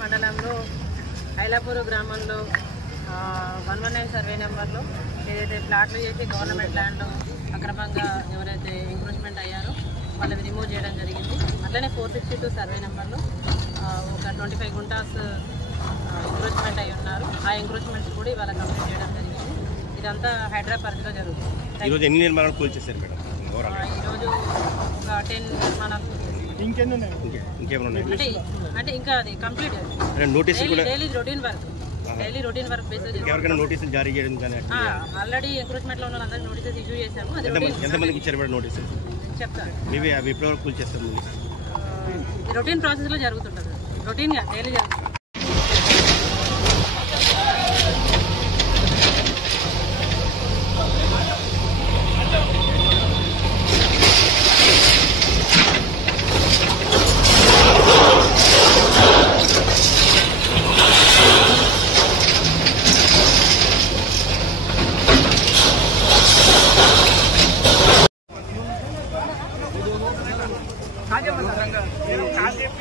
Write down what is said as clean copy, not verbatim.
మండలంలో ఐలాపూర్ గ్రామంలో 119 సర్వే నెంబర్లో ఏదైతే ప్లాట్లు చేసి గవర్నమెంట్ ల్యాండ్లో అక్రమంగా ఎవరైతే ఎంక్రోచ్మెంట్ అయ్యారో వాళ్ళని రిమూవ్ చేయడం జరిగింది. అట్లనే 462 సర్వే నెంబర్లో ఒక 25 గుంటాస్ ఎంక్రోచ్మెంట్ అయి ఉన్నారు. ఆ ఎంక్రోచ్మెంట్స్ కూడా ఇవాళ కంప్లీట్ చేయడం జరిగింది. ఇదంతా హైదరాబాద్ పరిధిలో జరుగుతుంది. ఈరోజు ఎన్ని నిర్మాణాలు కూల్చేశారు మేడం? ఈరోజు ఒక 10 నిర్మాణాలు. అంటే ఇంకా అది complete daily routine work basis నోటీసులు జారీ చేయడం కానీ ఆల్రెడీ ఎంక్రోచ్మెంట్ లో ఉన్న అందరికి నోటీసెస్ ఇష్యూ చేశాము. ఎంతమందికి ఇచ్చారు మేడం నోటీసులు? చెప్తాను. మేబీ అవి ఎప్పటి వరకు కూల్చేస్తాము? రొటీన్ ప్రాసెస్ లో జరుగుతుంటుంది, రొటీన్ గా డైలీ జరుగుతుంది. కాసేపు